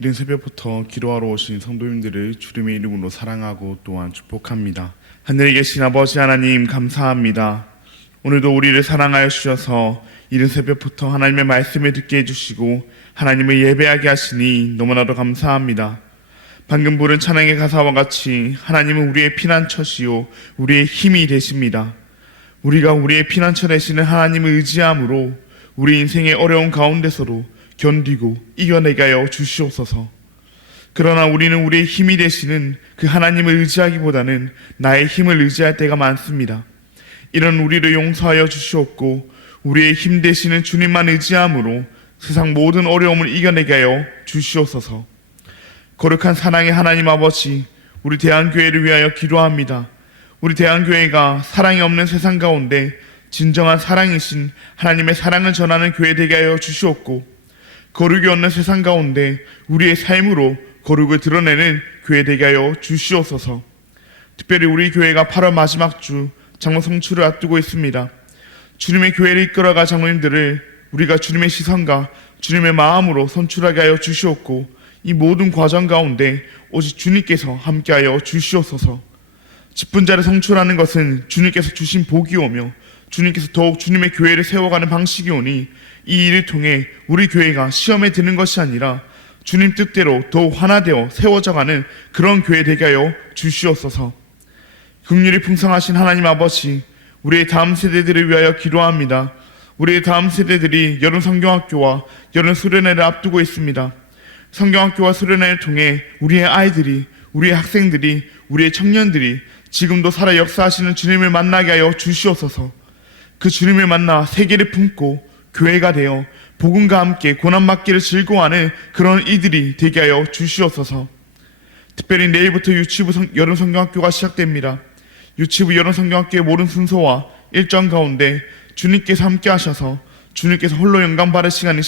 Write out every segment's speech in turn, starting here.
이른 새벽부터 기도하러 오신 성도님들을 주님의 이름으로 사랑하고 또한 축복합니다. 하늘에 계신 아버지 하나님 감사합니다. 오늘도 우리를 사랑하여 주셔서 이른 새벽부터 하나님의 말씀을 듣게 해주시고 하나님을 예배하게 하시니 너무나도 감사합니다. 방금 부른 찬양의 가사와 같이 하나님은 우리의 피난처시요 우리의 힘이 되십니다. 우리가 우리의 피난처 되시는 하나님을 의지함으로 우리 인생의 어려운 가운데서도 견디고 이겨내게 하여 주시옵소서. 그러나 우리는 우리의 힘이 되시는 그 하나님을 의지하기보다는 나의 힘을 의지할 때가 많습니다. 이런 우리를 용서하여 주시옵고 우리의 힘 되시는 주님만 의지함으로 세상 모든 어려움을 이겨내게 하여 주시옵소서. 거룩한 사랑의 하나님 아버지, 우리 대한교회를 위하여 기도합니다. 우리 대한교회가 사랑이 없는 세상 가운데 진정한 사랑이신 하나님의 사랑을 전하는 교회 되게 하여 주시옵고 거룩이 없는 세상 가운데 우리의 삶으로 거룩을 드러내는 교회 되게 하여 주시옵소서. 특별히 우리 교회가 8월 마지막 주 장로 성추를 앞두고 있습니다. 주님의 교회를 이끌어갈 장로님들을 우리가 주님의 시선과 주님의 마음으로 선출하게 하여 주시옵고 이 모든 과정 가운데 오직 주님께서 함께하여 주시옵소서. 직분자를 성출하는 것은 주님께서 주신 복이오며 주님께서 더욱 주님의 교회를 세워가는 방식이 오니 이 일을 통해 우리 교회가 시험에 드는 것이 아니라 주님 뜻대로 더욱 하나되어 세워져가는 그런 교회 되게 하여 주시옵소서. 긍휼이 풍성하신 하나님 아버지, 우리의 다음 세대들을 위하여 기도합니다. 우리의 다음 세대들이 여름 성경학교와 여름 수련회를 앞두고 있습니다. 성경학교와 수련회를 통해 우리의 아이들이, 우리의 학생들이, 우리의 청년들이 지금도 살아 역사하시는 주님을 만나게 하여 주시옵소서. 그 주님을 만나 세계를 품고 교회가 되어 복음과 함께 고난받기를 즐거워하는 그런 이들이 되게 하여 주시옵소서. 특별히 내일부터 유치부 여름 성경학교가 시작됩니다. 유치부 여름 성경학교의 모든 순서와 일정 가운데 주님께서 함께 하셔서 주님께서 홀로 영광 받으시는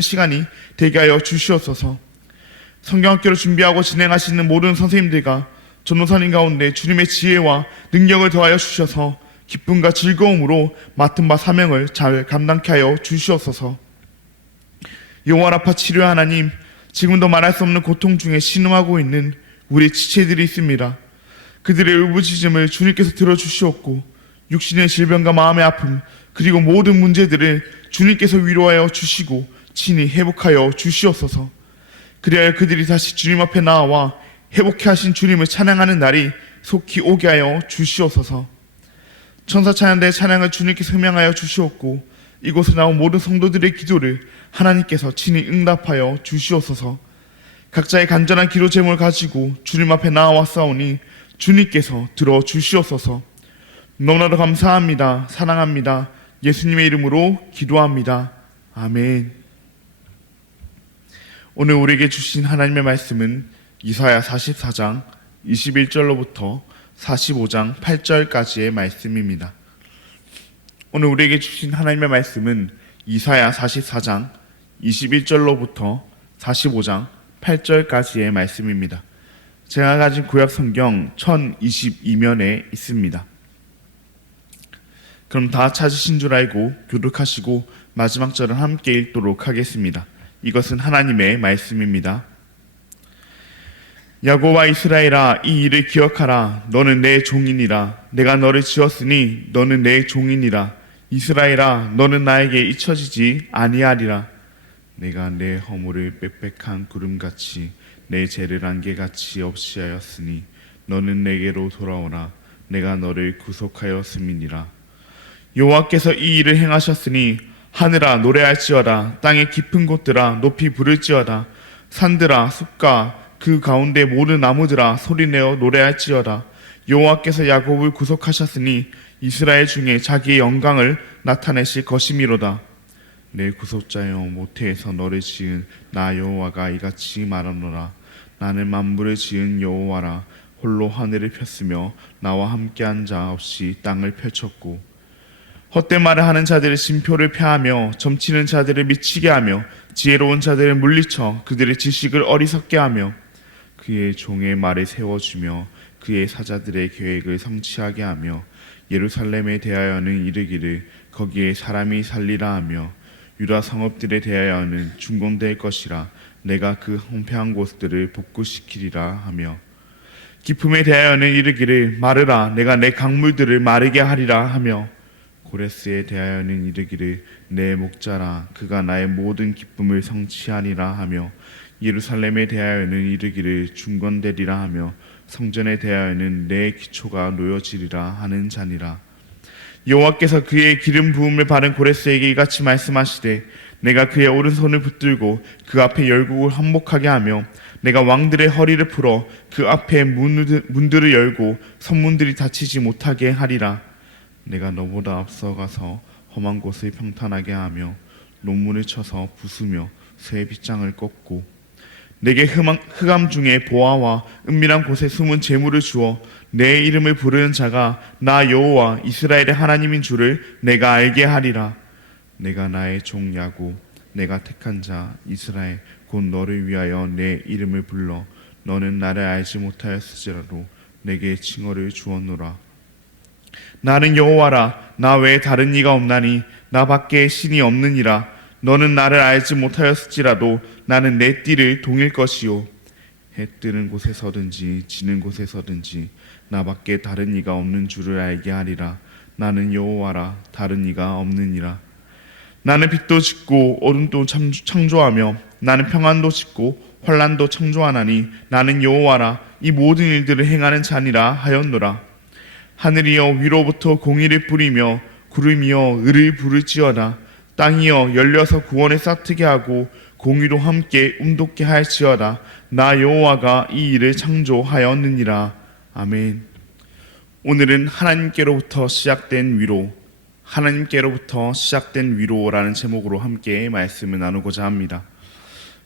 시간이 되게 하여 주시옵소서. 성경학교를 준비하고 진행하시는 모든 선생님들과 전도사님 가운데 주님의 지혜와 능력을 더하여 주셔서 기쁨과 즐거움으로 맡은 바 사명을 잘 감당케 하여 주시옵소서. 영원 아파 치료 하나님, 지금도 말할 수 없는 고통 중에 신음하고 있는 우리 지체들이 있습니다. 그들의 울부짖음을 주님께서 들어주시옵고 육신의 질병과 마음의 아픔 그리고 모든 문제들을 주님께서 위로하여 주시고 친히 회복하여 주시옵소서. 그리하여 그들이 다시 주님 앞에 나와 회복해 하신 주님을 찬양하는 날이 속히 오게 하여 주시옵소서. 천사 찬양대의 찬양을 주님께서 흠양하여 주시옵고 이곳에 나온 모든 성도들의 기도를 하나님께서 친히 응답하여 주시옵소서. 각자의 간절한 기도 제목을 가지고 주님 앞에 나와왔사오니 주님께서 들어주시옵소서. 너무나도 감사합니다. 사랑합니다. 예수님의 이름으로 기도합니다. 아멘. 오늘 우리에게 주신 하나님의 말씀은 이사야 44장 21절로부터 45장 8절까지의 말씀입니다. 오늘 우리에게 주신 하나님의 말씀은 이사야 44장 21절로부터 45장 8절까지의 말씀입니다. 제가 가진 구약 성경 1022면에 있습니다. 그럼 다 찾으신 줄 알고 교독하시고 마지막 절은 함께 읽도록 하겠습니다. 이것은 하나님의 말씀입니다. 야곱아 이스라엘아, 이 일을 기억하라. 너는 내 종이니라. 내가 너를 지었으니 너는 내 종이니라. 이스라엘아, 너는 나에게 잊혀지지 아니하리라. 내가 내 허물을 빽빽한 구름같이 내 죄를 안개같이 없이 하였으니 너는 내게로 돌아오라. 내가 너를 구속하였음이니라. 여호와께서 이 일을 행하셨으니 하늘아 노래할지어다. 땅의 깊은 곳들아 높이 부를지어다. 산들아 숲과 그 가운데 모든 나무들아 소리내어 노래할지어다. 여호와께서 야곱을 구속하셨으니 이스라엘 중에 자기의 영광을 나타내실 것이미로다. 내 구속자여, 모태에서 너를 지은 나 여호와가 이같이 말하노라. 나는 만물을 지은 여호와라. 홀로 하늘을 폈으며 나와 함께한 자 없이 땅을 펼쳤고 헛된 말을 하는 자들의 진표를 폐하며 점치는 자들을 미치게 하며 지혜로운 자들을 물리쳐 그들의 지식을 어리석게 하며 그의 종의 말을 세워주며 그의 사자들의 계획을 성취하게 하며 예루살렘에 대하여는 이르기를 거기에 사람이 살리라 하며 유다 성읍들에 대하여는 준공될 것이라. 내가 그 황폐한 곳들을 복구시키리라 하며 기품에 대하여는 이르기를 마르라 내가 내 강물들을 마르게 하리라 하며 고레스에 대하여는 이르기를 내 목자라 그가 나의 모든 기쁨을 성취하리라 하며 예루살렘에 대하여는 이르기를 중건되리라 하며 성전에 대하여는 내 기초가 놓여지리라 하는 자니라. 여호와께서 그의 기름 부음을 받은 고레스에게 이같이 말씀하시되 내가 그의 오른손을 붙들고 그 앞에 열국을 한복하게 하며 내가 왕들의 허리를 풀어 그 앞에 문들을 열고 선문들이 닫히지 못하게 하리라. 내가 너보다 앞서가서 험한 곳을 평탄하게 하며 논문을 쳐서 부수며 새 빗장을 꺾고 내게 흑암 중에 보아와 은밀한 곳에 숨은 재물을 주어 내 이름을 부르는 자가 나 여호와 이스라엘의 하나님인 줄을 내가 알게 하리라. 내가 나의 종 야곱 내가 택한 자 이스라엘 곧 너를 위하여 내 이름을 불러 너는 나를 알지 못하였을지라도 내게 칭호를 주었노라. 나는 여호와라 나 외에 다른 이가 없나니 나 밖에 신이 없느니라. 너는 나를 알지 못하였을지라도 나는 내 띠를 동일 것이요 해 뜨는 곳에서든지 지는 곳에서든지 나밖에 다른 이가 없는 줄을 알게 하리라. 나는 여호와라 다른 이가 없느니라. 나는 빛도 짓고 어둠도 창조하며 나는 평안도 짓고 환난도 창조하나니 나는 여호와라 이 모든 일들을 행하는 자니라 하였노라. 하늘이여 위로부터 공의를 뿌리며 구름이여 의를 부를지어다. 땅이여 열려서 구원을 싹트게 하고 공의로 함께 움돋게 할지어다. 나 여호와가 이 일을 창조하였느니라. 아멘. 오늘은 하나님께로부터 시작된 위로, 하나님께로부터 시작된 위로라는 제목으로 함께 말씀을 나누고자 합니다.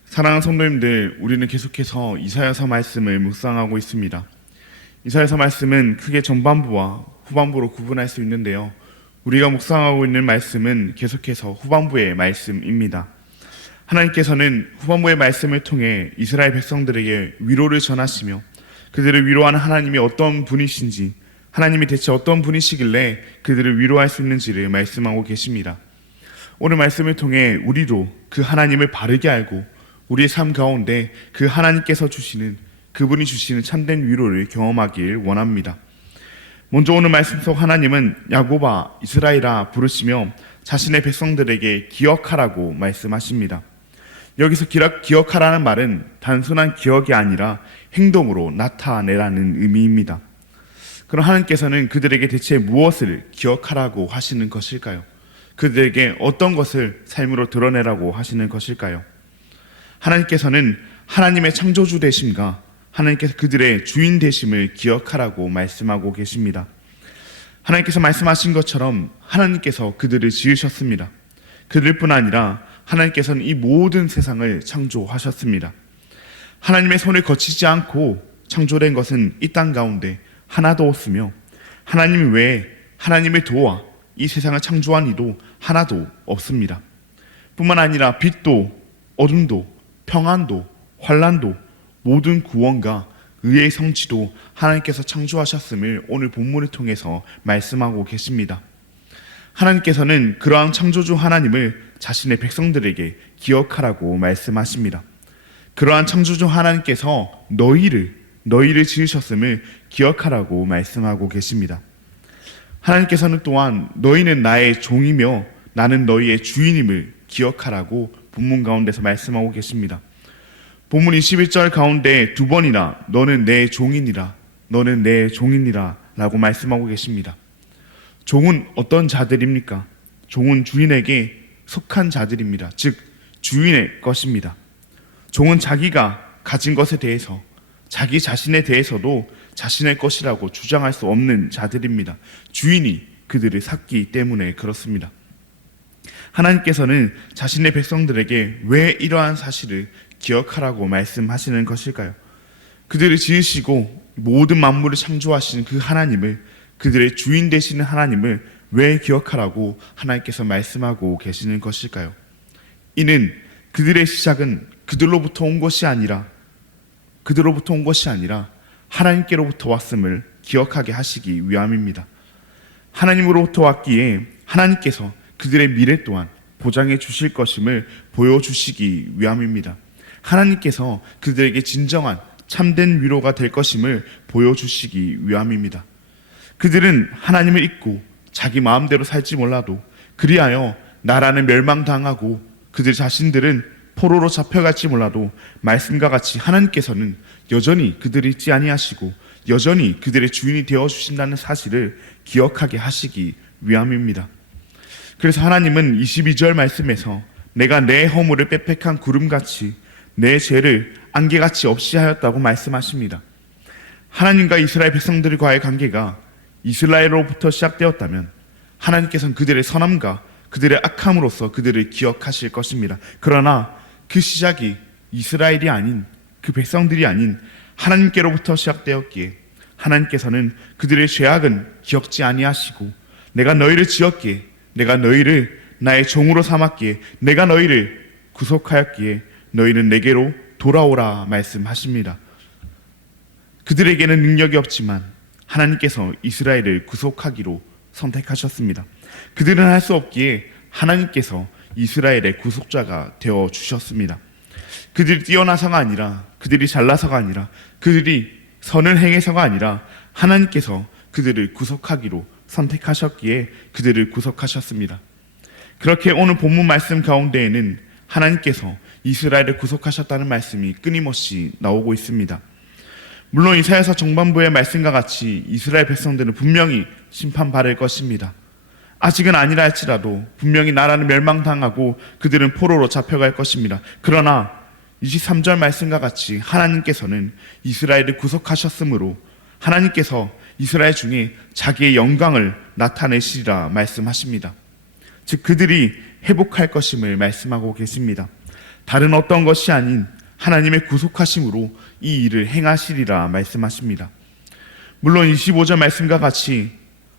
사랑하는 성도님들, 우리는 계속해서 이사야서 말씀을 묵상하고 있습니다. 이사야서 말씀은 크게 전반부와 후반부로 구분할 수 있는데요. 우리가 묵상하고 있는 말씀은 계속해서 후반부의 말씀입니다. 하나님께서는 후반부의 말씀을 통해 이스라엘 백성들에게 위로를 전하시며 그들을 위로하는 하나님이 어떤 분이신지, 하나님이 대체 어떤 분이시길래 그들을 위로할 수 있는지를 말씀하고 계십니다. 오늘 말씀을 통해 우리도 그 하나님을 바르게 알고 우리의 삶 가운데 그 하나님께서 주시는, 그분이 주시는 참된 위로를 경험하길 원합니다. 먼저 오늘 말씀 속 하나님은 야곱아 이스라엘아 부르시며 자신의 백성들에게 기억하라고 말씀하십니다. 여기서 기억하라는 말은 단순한 기억이 아니라 행동으로 나타내라는 의미입니다. 그럼 하나님께서는 그들에게 대체 무엇을 기억하라고 하시는 것일까요? 그들에게 어떤 것을 삶으로 드러내라고 하시는 것일까요? 하나님께서는 하나님의 창조주 되심과 하나님께서 그들의 주인 되심을 기억하라고 말씀하고 계십니다. 하나님께서 말씀하신 것처럼 하나님께서 그들을 지으셨습니다. 그들뿐 아니라 하나님께서는 이 모든 세상을 창조하셨습니다. 하나님의 손을 거치지 않고 창조된 것은 이 땅 가운데 하나도 없으며 하나님 외에 하나님을 도와 이 세상을 창조한 이도 하나도 없습니다. 뿐만 아니라 빛도 어둠도 평안도 환난도 모든 구원과 의의 성취도 하나님께서 창조하셨음을 오늘 본문을 통해서 말씀하고 계십니다. 하나님께서는 그러한 창조주 하나님을 자신의 백성들에게 기억하라고 말씀하십니다. 그러한 창조주 하나님께서 너희를 지으셨음을 기억하라고 말씀하고 계십니다. 하나님께서는 또한 너희는 나의 종이며 나는 너희의 주인임을 기억하라고 본문 가운데서 말씀하고 계십니다. 본문 21절 가운데 두 번이나 너는 내 종이니라, 너는 내 종이니라 라고 말씀하고 계십니다. 종은 어떤 자들입니까? 종은 주인에게 속한 자들입니다. 즉 주인의 것입니다. 종은 자기가 가진 것에 대해서 자기 자신에 대해서도 자신의 것이라고 주장할 수 없는 자들입니다. 주인이 그들을 샀기 때문에 그렇습니다. 하나님께서는 자신의 백성들에게 왜 이러한 사실을 기억하라고 말씀하시는 것일까요? 그들을 지으시고 모든 만물을 창조하신 그 하나님을, 그들의 주인 되시는 하나님을 왜 기억하라고 하나님께서 말씀하고 계시는 것일까요? 이는 그들의 시작은 그들로부터 온 것이 아니라 하나님께로부터 왔음을 기억하게 하시기 위함입니다. 하나님으로부터 왔기에 하나님께서 그들의 미래 또한 보장해 주실 것임을 보여주시기 위함입니다. 하나님께서 그들에게 진정한 참된 위로가 될 것임을 보여주시기 위함입니다. 그들은 하나님을 잊고 자기 마음대로 살지 몰라도 그리하여 나라는 멸망당하고 그들 자신들은 포로로 잡혀갈지 몰라도 말씀과 같이 하나님께서는 여전히 그들을 잊지 아니하시고 여전히 그들의 주인이 되어주신다는 사실을 기억하게 하시기 위함입니다. 그래서 하나님은 22절 말씀에서 내가 내 허물을 빽빽한 구름같이 내 죄를 안개같이 없이 하였다고 말씀하십니다. 하나님과 이스라엘 백성들과의 관계가 이스라엘로부터 시작되었다면 하나님께서는 그들의 선함과 그들의 악함으로써 그들을 기억하실 것입니다. 그러나 그 시작이 이스라엘이 아닌 그 백성들이 아닌 하나님께로부터 시작되었기에 하나님께서는 그들의 죄악은 기억지 아니하시고 내가 너희를 지었기에 내가 너희를 나의 종으로 삼았기에 내가 너희를 구속하였기에 너희는 내게로 돌아오라 말씀하십니다. 그들에게는 능력이 없지만 하나님께서 이스라엘을 구속하기로 선택하셨습니다. 그들은 할 수 없기에 하나님께서 이스라엘의 구속자가 되어 주셨습니다. 그들이 뛰어나서가 아니라 그들이 잘나서가 아니라 그들이 선을 행해서가 아니라 하나님께서 그들을 구속하기로 선택하셨기에 그들을 구속하셨습니다. 그렇게 오늘 본문 말씀 가운데에는 하나님께서 이스라엘을 구속하셨다는 말씀이 끊임없이 나오고 있습니다. 물론 이사야서 정반부의 말씀과 같이 이스라엘 백성들은 분명히 심판받을 것입니다. 아직은 아니라 할지라도 분명히 나라는 멸망당하고 그들은 포로로 잡혀갈 것입니다. 그러나 23절 말씀과 같이 하나님께서는 이스라엘을 구속하셨으므로 하나님께서 이스라엘 중에 자기의 영광을 나타내시리라 말씀하십니다. 즉 그들이 회복할 것임을 말씀하고 계십니다. 다른 어떤 것이 아닌 하나님의 구속하심으로 이 일을 행하시리라 말씀하십니다. 물론 25절 말씀과 같이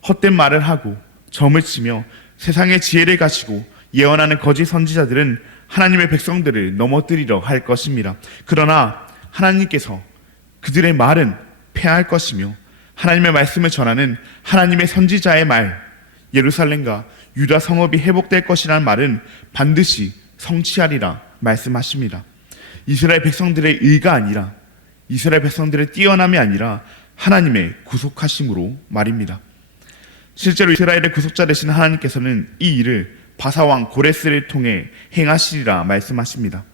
헛된 말을 하고 점을 치며 세상의 지혜를 가지고 예언하는 거짓 선지자들은 하나님의 백성들을 넘어뜨리려 할 것입니다. 그러나 하나님께서 그들의 말은 패할 것이며 하나님의 말씀을 전하는 하나님의 선지자의 말, 예루살렘과 유다 성읍이 회복될 것이라는 말은 반드시 성취하리라 말씀하십니다. 이스라엘 백성들의 의가 아니라 이스라엘 백성들의 뛰어남이 아니라 하나님의 구속하심으로 말입니다. 실제로 이스라엘의 구속자 되신 하나님께서는 이 일을 바사왕 고레스를 통해 행하시리라 말씀하십니다.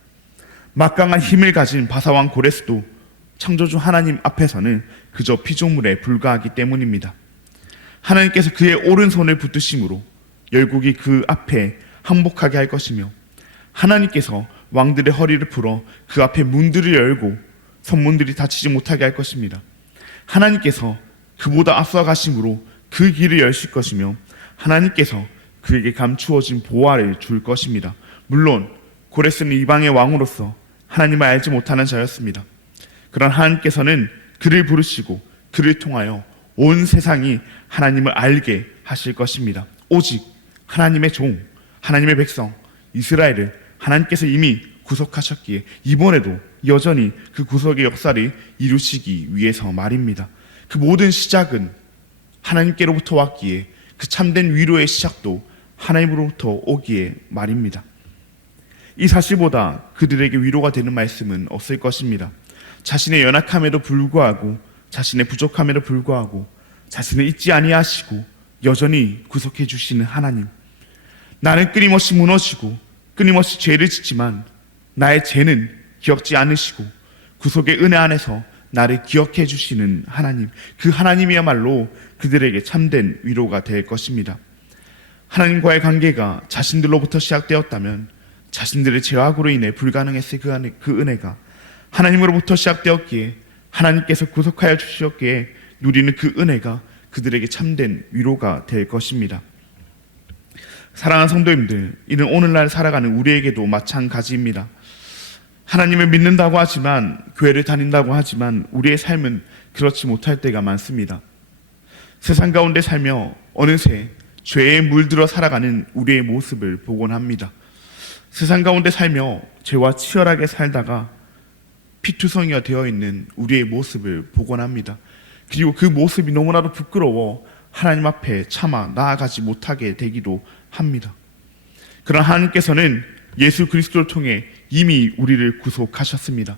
막강한 힘을 가진 바사왕 고레스도 창조주 하나님 앞에서는 그저 피조물에 불과하기 때문입니다. 하나님께서 그의 오른손을 붙드심으로 열국이 그 앞에 항복하게 할 것이며 하나님께서 왕들의 허리를 풀어 그 앞에 문들을 열고 선문들이 닫히지 못하게 할 것입니다. 하나님께서 그보다 앞서 가심으로 그 길을 여실 것이며 하나님께서 그에게 감추어진 보화를 줄 것입니다. 물론 고레스는 이방의 왕으로서 하나님을 알지 못하는 자였습니다. 그러나 하나님께서는 그를 부르시고 그를 통하여 온 세상이 하나님을 알게 하실 것입니다. 오직 하나님의 종, 하나님의 백성 이스라엘을 하나님께서 이미 구속하셨기에 이번에도 여전히 그 구속의 역사를 이루시기 위해서 말입니다. 그 모든 시작은 하나님께로부터 왔기에 그 참된 위로의 시작도 하나님으로부터 오기에 말입니다. 이 사실보다 그들에게 위로가 되는 말씀은 없을 것입니다. 자신의 연약함에도 불구하고 자신의 부족함에도 불구하고 자신을 잊지 아니하시고 여전히 구속해 주시는 하나님, 나는 끊임없이 무너지고 끊임없이 죄를 짓지만 나의 죄는 기억지 않으시고 구속의 은혜 안에서 나를 기억해 주시는 하나님, 그 하나님이야말로 그들에게 참된 위로가 될 것입니다. 하나님과의 관계가 자신들로부터 시작되었다면 자신들의 죄악으로 인해 불가능했을 그 은혜가 하나님으로부터 시작되었기에 하나님께서 구속하여 주셨기에 누리는 그 은혜가 그들에게 참된 위로가 될 것입니다. 사랑하는 성도님들, 이는 오늘날 살아가는 우리에게도 마찬가지입니다. 하나님을 믿는다고 하지만, 교회를 다닌다고 하지만 우리의 삶은 그렇지 못할 때가 많습니다. 세상 가운데 살며 어느새 죄에 물들어 살아가는 우리의 모습을 보곤 합니다. 세상 가운데 살며 죄와 치열하게 살다가 피투성이가 되어 있는 우리의 모습을 보곤 합니다. 그리고 그 모습이 너무나도 부끄러워 하나님 앞에 차마 나아가지 못하게 되기도 합니다. 그러나 하나님께서는 예수 그리스도를 통해 이미 우리를 구속하셨습니다.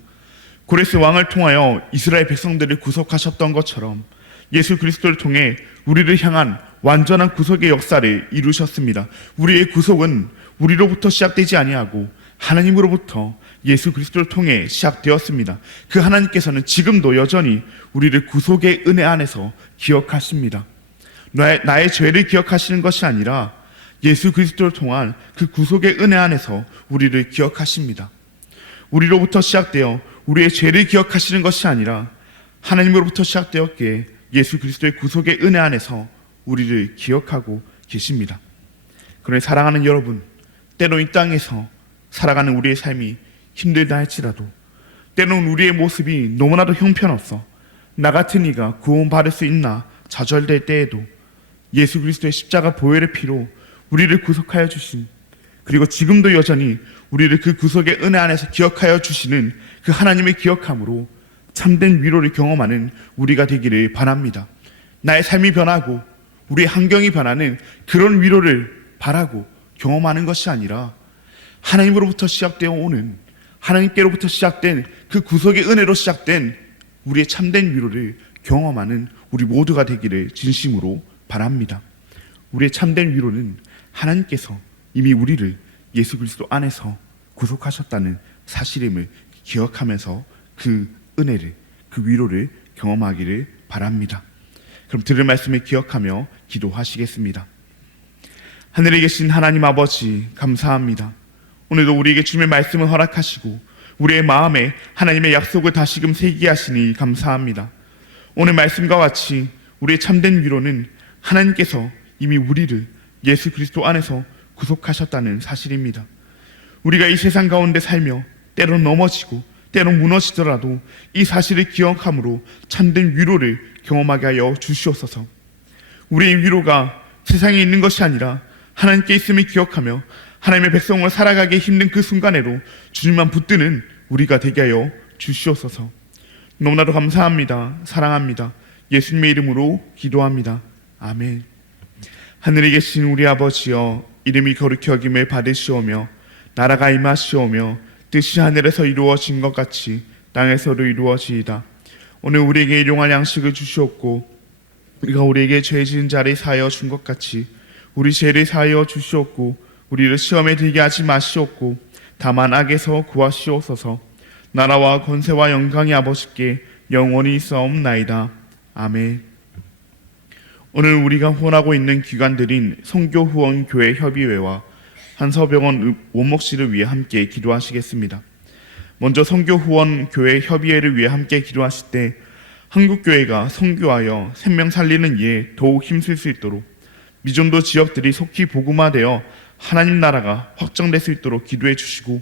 고레스 왕을 통하여 이스라엘 백성들을 구속하셨던 것처럼 예수 그리스도를 통해 우리를 향한 완전한 구속의 역사를 이루셨습니다. 우리의 구속은 우리로부터 시작되지 아니하고 하나님으로부터 예수 그리스도를 통해 시작되었습니다. 그 하나님께서는 지금도 여전히 우리를 구속의 은혜 안에서 기억하십니다. 나의 죄를 기억하시는 것이 아니라 예수 그리스도를 통한 그 구속의 은혜 안에서 우리를 기억하십니다. 우리로부터 시작되어 우리의 죄를 기억하시는 것이 아니라 하나님으로부터 시작되었기에 예수 그리스도의 구속의 은혜 안에서 우리를 기억하고 계십니다. 그러니 사랑하는 여러분, 때로 이 땅에서 살아가는 우리의 삶이 힘들다 할지라도, 때로는 우리의 모습이 너무나도 형편없어 나 같은 이가 구원받을 수 있나 좌절될 때에도 예수 그리스도의 십자가 보혈의 피로 우리를 구속하여 주신, 그리고 지금도 여전히 우리를 그 구속의 은혜 안에서 기억하여 주시는 그 하나님의 기억함으로 참된 위로를 경험하는 우리가 되기를 바랍니다. 나의 삶이 변하고 우리의 환경이 변하는 그런 위로를 바라고 경험하는 것이 아니라 하나님으로부터 시작되어 오는, 하나님께로부터 시작된 그 구속의 은혜로 시작된 우리의 참된 위로를 경험하는 우리 모두가 되기를 진심으로 바랍니다. 우리의 참된 위로는 하나님께서 이미 우리를 예수 그리스도 안에서 구속하셨다는 사실임을 기억하면서 그 은혜를, 그 위로를 경험하기를 바랍니다. 그럼 들을 말씀을 기억하며 기도하시겠습니다. 하늘에 계신 하나님 아버지, 감사합니다. 오늘도 우리에게 주님의 말씀을 허락하시고 우리의 마음에 하나님의 약속을 다시금 새기게 하시니 감사합니다. 오늘 말씀과 같이 우리의 참된 위로는 하나님께서 이미 우리를 예수 그리스도 안에서 구속하셨다는 사실입니다. 우리가 이 세상 가운데 살며 때론 넘어지고 때론 무너지더라도 이 사실을 기억함으로 참된 위로를 경험하게 하여 주시옵소서. 우리의 위로가 세상에 있는 것이 아니라 하나님께 있음을 기억하며 하나님의 백성을 살아가기 힘든 그 순간에도 주님만 붙드는 우리가 되게 하여 주시옵소서. 너무나도 감사합니다. 사랑합니다. 예수님의 이름으로 기도합니다. 아멘. 하늘에 계신 우리 아버지여, 이름이 거룩히 여김을 받으시오며 나라가 임하시오며 뜻이 하늘에서 이루어진 것 같이 땅에서도 이루어지이다. 오늘 우리에게 일용할 양식을 주시옵고 우리가 우리에게 죄 지은 자를 사하여 준 것 같이 우리 죄를 사하여 주시옵고 우리를 시험에 들게 하지 마시옵고 다만 악에서 구하시옵소서. 나라와 권세와 영광이 아버지께 영원히 있사옵나이다. 아멘. 오늘 우리가 후원하고 있는 기관들인 성교후원교회 협의회와 한서병원 원목실을 위해 함께 기도하시겠습니다. 먼저 성교후원교회 협의회를 위해 함께 기도하실 때 한국교회가 선교하여 생명 살리는 일에 더욱 힘쓸 수 있도록 미전도 지역들이 속히 복음화되어 하나님 나라가 확장될 수 있도록 기도해 주시고,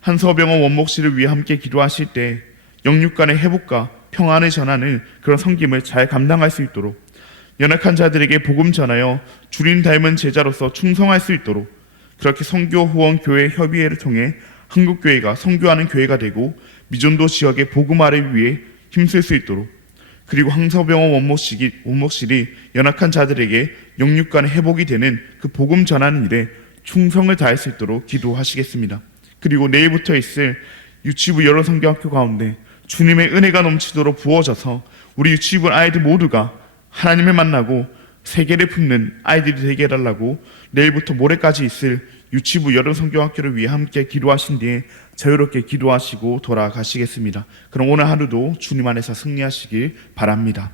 한서병원 원목실을 위해 함께 기도하실 때 영육 간의 회복과 평안을 전하는 그런 섬김을 잘 감당할 수 있도록, 연약한 자들에게 복음 전하여 주님 닮은 제자로서 충성할 수 있도록, 그렇게 선교후원교회 협의회를 통해 한국교회가 선교하는 교회가 되고 미전도 지역의 복음화를 위해 힘쓸 수 있도록, 그리고 한서병원 원목실이 연약한 자들에게 영육 간의 회복이 되는 그 복음 전하는 일에 충성을 다할 수 있도록 기도하시겠습니다. 그리고 내일부터 있을 유치부 여러 성경학교 가운데 주님의 은혜가 넘치도록 부어져서 우리 유치부 아이들 모두가 하나님을 만나고 세계를 품는 아이들이 되게 해달라고 내일부터 모레까지 있을 유치부 여름 성경학교를 위해 함께 기도하신 뒤에 자유롭게 기도하시고 돌아가시겠습니다. 그럼 오늘 하루도 주님 안에서 승리하시길 바랍니다.